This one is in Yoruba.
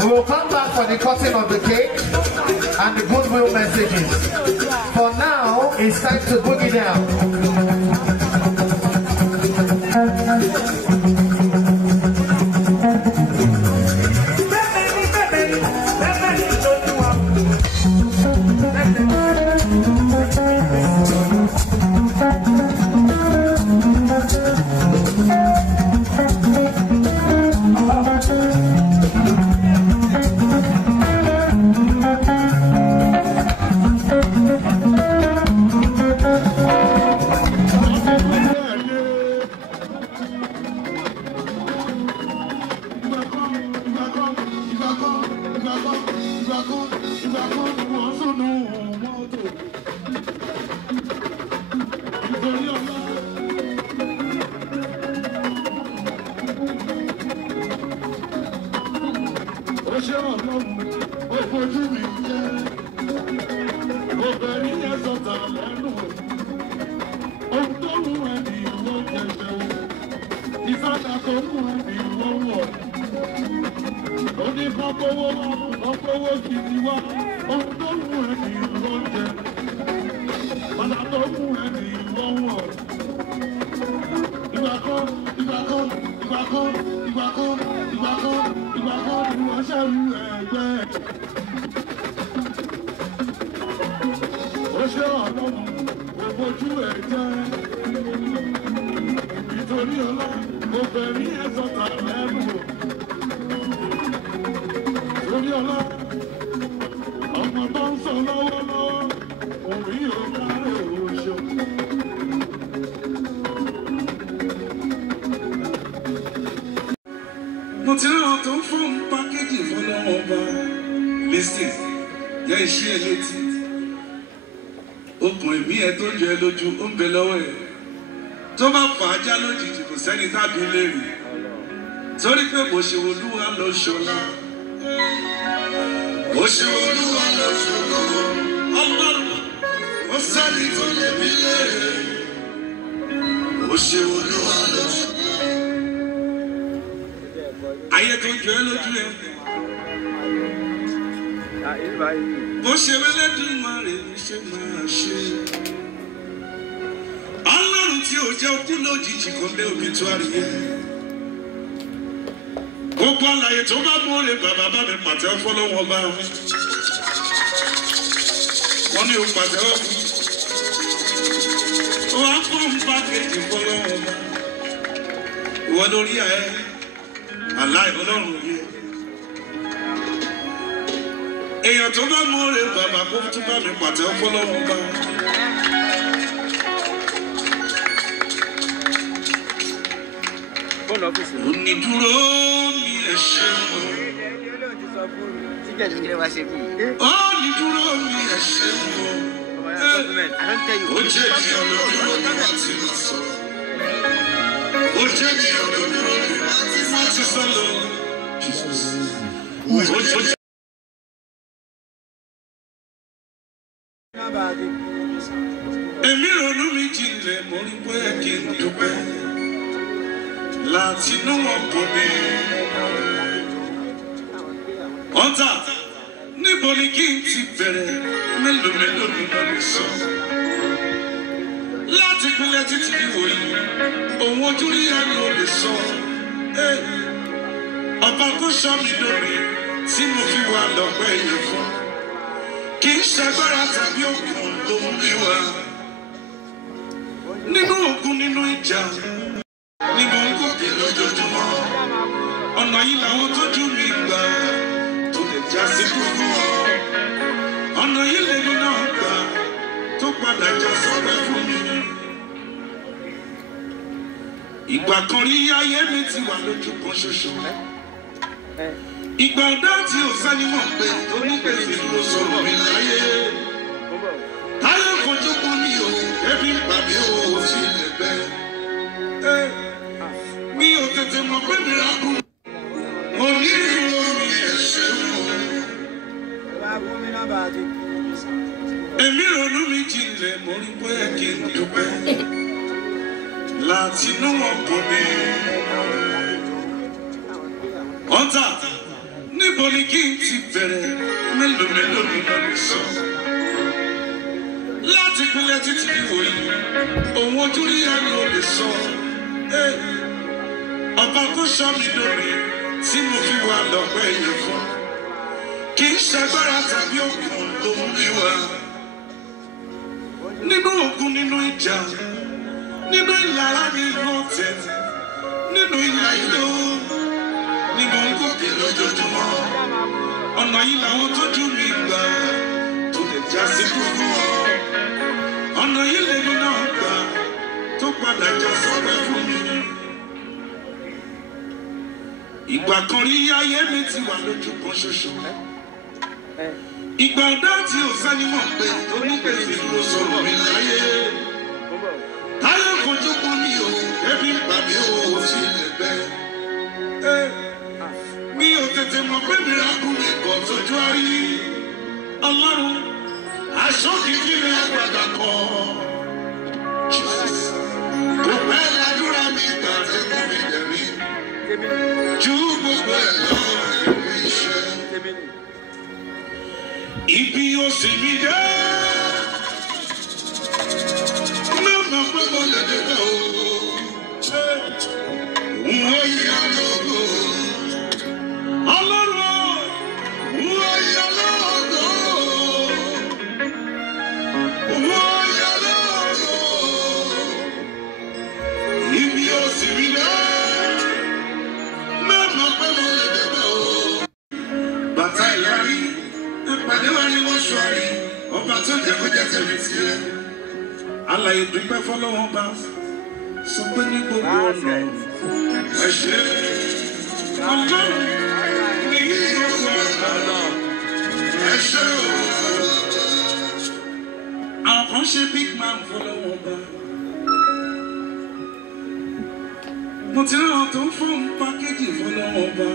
We will come back for the cutting of the cake and the goodwill messages. For now, it's time to boogie down. Sorry pé bó ṣe Olúwa ló ṣọlá. Bó ṣe Olúwa ló ṣọlá. Ọlọ́run ó sẹ́ni tó lè mí léèrè. Bó ṣe Olúwa ló ṣọlá. Ayé tó jọ ẹ́ lójú ẹ̀. Bó ṣe Elédùmarè ṣe máa ṣe. Ọlọ́run tí ò jẹ́ òkú lójijì kò lé obituary yẹn. Gbogbo àlàyé tó bá mú rè bàbá bá mi pàtẹ́wọ́ fọ́lọ́wọ́ bá mi. Wọ́n ní o pàtẹ́wọ́ fún. Wọ́n á fún pákéjì fọ́lọ́wọ́ bá. Ìwọ lórí ẹ̀ aláì Ọlọ́run yẹ. Èèyàn tó bá mú rè bàbá kó tún bá mi pàtẹ́wọ́ fọ́lọ́wọ́ bá. Onídúró mi ẹ ṣeun. Onídúró mi ẹ ṣeun. Ó jẹ́ mi olódúró ni wọ́n ti máa sọ. Ó jẹ́ mi olódúró ni wọ́n ti sọ lọ. Èmi ronú mi jinlẹ̀ mo rí pé kí n dúpẹ́. Láti inú ọkàn mi. Ọ̀tá níbo ni kí n ti bẹ̀rẹ̀ mélòó ni mo lè sọ. Láti ìpínlẹ̀ títí ìwòyí òun ojú rí ẹnu ò lè sọ. Ọba tó ṣọ́ mi lórí tí mo fi wà lọ́pẹ́ yẹn fún. Kì í ṣagbára tàbí òkun ló ń bí wa. Nínú ogun nínú ìjà. Ni mo ń gòkè lójoojúmọ́, ọ̀nà yìí làwọn tójú mi gbà tó lè já sí gbogbo wọn. Ọ̀nà yìí lèmi náà gbà tó padà já sọ́pẹ́ fún mi. Ìgbà kan rí ayé mi ti wà lójú kan ṣoṣo. Ìgbà ọ̀dá tí ò sẹ́ni mọ̀ pé tó ní gbèsè ló sọ̀rọ̀ mi láyé. Táyé fojú kún mi o, ebi ń pa mí o, ò sí lè bẹ́ẹ̀. Mi ò tètè mọ̀ pé mi ra kú. Onídúró mi ẹ ṣeun. Èmi ronú mi jinlẹ̀ mo rí pé kí n dúpẹ́. Láti inú ọkàn mi. Ọ̀tá níbo níbo ni kí n ti bẹ̀rẹ̀ mélòó mélòó ni mo lè sọ. Láti pínlẹ̀ títí ìwòyí òun ojú rí àná ò lè sọ. Ọba tó sọ mi lórí tí mo fi wà lọ́pẹ́ yẹn fún. Kì í ṣagbára tàbí òkun ló mú mi wá. Nínú ogun nínú ìjà, nínú ìlara nínú ọ̀tẹ̀, nínú ìyà ìlú, ni mo ń gòkè lójoojúmọ́. Ọ̀nà yìí làwọn tó jù mí gbà tó lè já sí gbogbo wọn. Ọ̀nà yìí lèmi náà gbà tó padà já sọ́pẹ́ fún mi. Ìgbà kan rí ayé mi ti wà lójú kan ṣoṣo. Ìgbà ọ̀dá tí ò sẹ́ni mọ̀ pé tó ní gbèsè ló sọ̀rọ̀ mi láyé. Táyé fojú kan mi ò, ebi ń pa mi ò sí lẹ́gbẹ́. Mi ò tètè mọ̀ pé mi rákú mi kọ̀ tójú àrí. Ọlọ́run, aṣọ kìkì rẹ̀ àgbàdà kọ̀. Kò pẹ́ ládùúrà mi gbà tẹ́kùn mi dẹ̀rí. Ju gbogbo ẹ̀ lọ ìwé iṣẹ́. Ibi ó sì mí dé. Mẹ́mọ̀ pé mo lè débẹ̀ o. Wọ́n yá lógo. Ọlọ́run, wọ́n yá lógo. Wọ́n yá lógo. Ibi ó sì mí dé. Mẹ́mọ̀ pé mo lè débẹ̀ o. Bàtà ìyárí. Ìpàdé wa ni wọ́n ṣọ́ọ̀rì. Ọba tó jẹ́ kó jẹ́ tẹ̀lé tiẹ̀. Alàyè dúpẹ́ fọlọ́wọ́n bá sọ pé ní gbogbo ọ̀nà ẹ ṣé Ọlọ́run ní gbogbo ọ̀nà ẹ ṣé o. Àwọn kan ṣe big man fọlọ́wọ́n bá. Mo ti rí àwọn tó ń fọ́ọ̀mù pákéjì fọlọ́wọ́n bá.